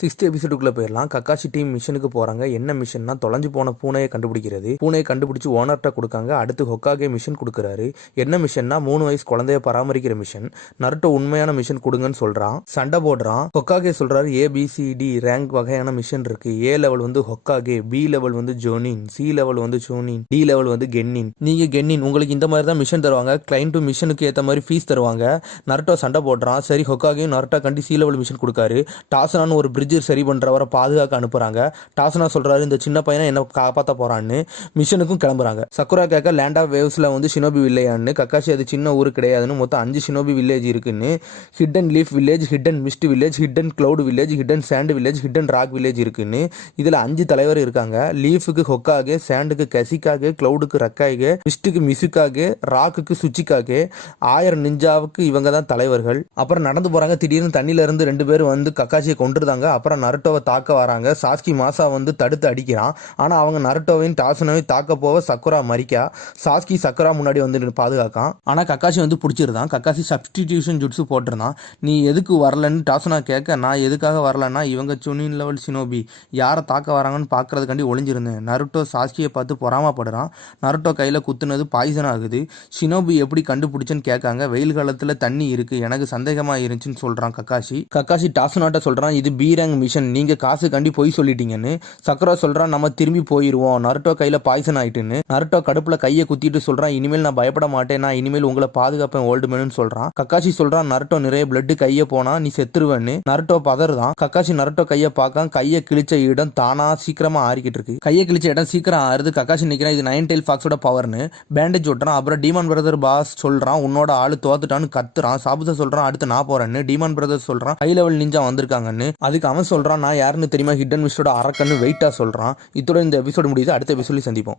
6th எபிசோடுக்குள்ள போயிடலாம். Kakashi team மிஷனுக்கு போறாங்க. என்ன மிஷன்னா தொலைஞ்சு போன பூனையை கண்டுபிடிக்கிறது. பூனையை கண்டுபிடிச்சு ஓனர்ட்ட கொடுக்காங்க. அடுத்து ஹொக்காகே மிஷன் கொடுக்குறாரு. என்ன மிஷன்னா 3 வயசு குழந்தைய பராமரிக்கிற மிஷன். நருட்டோ உண்மையான மிஷன் கொடுங்கன்னு சொல்றான். சண்டை போடுறான். ஹொக்காகே சொல்றாரு ABCD ரேங்க் வகையான மிஷன் இருக்கு. A லெவல் வந்து ஹொக்காகே, B லெவல் வந்து ஜோனின், C லெவல் வந்து சோனின், D லெவல் வந்து கென்னின். நீங்க கென்னின், உங்களுக்கு இந்த மாதிரி தான் மிஷன் தருவாங்க. கிளைண்ட் மிஷனுக்கு ஏற்ற மாதிரி ஃபீஸ் தருவாங்க. நருட்டோ சண்டை போடுறான். சரி ஹொக்காகே நருட்டோ கண்டி C லெவல் மிஷன் கொடுக்காரு. டாசனான்னு ஒரு சரி பண்றவரை பாதுகாக்க அனுப்புறாங்க. டாசனா சொல்றாரு இந்த சின்ன பையனை என்ன காப்பாற்ற போறான்னு. மிஷனுக்கும் கிளம்புறாங்க. சக்குரா கேட்க லேண்ட் ஆஃப் வேவ்ஸ்ல வந்து ஷினோபி வில்லேஜ்னு. கக்காஷி அது சின்ன ஊரு கிடையாதுன்னு, மொத்தம் 5 ஷினோபி வில்லேஜ் இருக்குன்னு. Hidden leaf village, hidden mist village, hidden cloud village, hidden sand village, hidden rock village இருக்குன்னு. இதுல 5 தலைவர் இருக்காங்க. லீஃபுக்கு ஹொக்காகே, சாண்டுக்கு கசிகாகே, கிளவுடுக்கு ரக்காய்கே, மிஸ்டுக்கு மிசுகாகே, ராக்குக்கு சுச்சிகாகே, 1000 நிஞ்சாவுக்கு இவங்க தான் தலைவர்கள். அப்புறம் நடந்து போறாங்க. திடீர்னு தண்ணில இருந்து 2 பேர் வந்து கக்காஷியை கொண்டுருந்தாங்க. அப்புறம் நருட்டோவை தாக்க வராங்க. சாஸ்கி மாசா வந்து தடுத்து அடிக்கிறான். ஆனா அவங்க நருட்டோவையும் டாசனோவையும் தாக்க போக சக்குரா மறிக்கா. சாஸ்கி சக்குரா முன்னாடி வந்து பாதுகாக்கான். ஆனா கக்காஷி வந்து பிடிச்சிருந்தான். கக்காஷி சப்ஸ்டிடியூஷன் ஜுட்ஸு போட்டிருந்தான். நீ எதுக்கு வரலன்னு டாசனா கேட்க, நான் எதுக்காக வரலன்னா இவங்க சுனின் லெவல் ஷினோபி யாரை தாக்க வராங்கன்னு பாக்குறதுக்காண்டி ஒளிஞ்சிருந்தேன். நருட்டோ சாஸ்கியை பார்த்து பொறாமப்படுறான். நருட்டோ கையில குத்துனது பாய்சன் ஆகுது. ஷினோபி எப்படி கண்டுபிடிச்சுன்னு கேட்காங்க. வெயில் காலத்துல தண்ணி இருக்கு, எனக்கு சந்தேகமா இருந்துச்சுன்னு சொல்றான் கக்காஷி. கக்காஷி டாசனாட்ட சொல்றான் இது பி ரேங்க் மிஷன், நீங்க காசு கண்டி போய் சொல்லிட்டீங்கன்னு. சக்குரா சொல்றான் நம்ம திரும்பி போயிருவோம், நருட்டோ கையில பாய்சன் ஆயிட்டுன்னு. நருட்டோ கடுப்புல கையை குத்திட்டு சொல்றான் இனிமேல் நான் பயப்பட மாட்டேன், நான் இனிமேல் உங்களை பாதுகாப்பேன் ஓல்டு மேனு சொல்றான். கக்காஷி சொல்றான் நருட்டோ நிறைய பிளட் கைய போனா நீ செத்துருவேன்னு. நருட்டோ பதறுதான். கக்காஷி நருட்டோ கையை பார்க்க கையை கிழிச்ச இடம் தானா சீக்கிரமா ஆறிக்கிட்டு இருக்கு. கையை கிழிச்ச இடம் சீக்கிரம் ஆறுது. கக்காஷி நிக்கிறான் இது 9 டெயில் ஃபாக்ஸோட பவர்னு. பேண்டேஜ் ஓட்டுறான். அப்புறம் டீமான் பிரதர் பாஸ் சொல்றான் உன்னோட ஆளு தோத்துட்டான்னு கத்துறான். சாபுசா சொல்றான் அடுத்து நான் போறேன்னு. டீமான் பிரதர் சொல்றான் ஹை லெவல் நிஞ்சா வந்திருக்காங்கன்னு. அதுக்கு அவன் சொல்றான் நான் யாருன்னு தெரியுமா, ஹிடன் மிஸ்டோட அரக்கன்னு வெயிட்டா சொல்றான். இதோட இந்த எபிசோடு முடியுது. அடுத்த எபிசோட்ல சந்திப்போம்.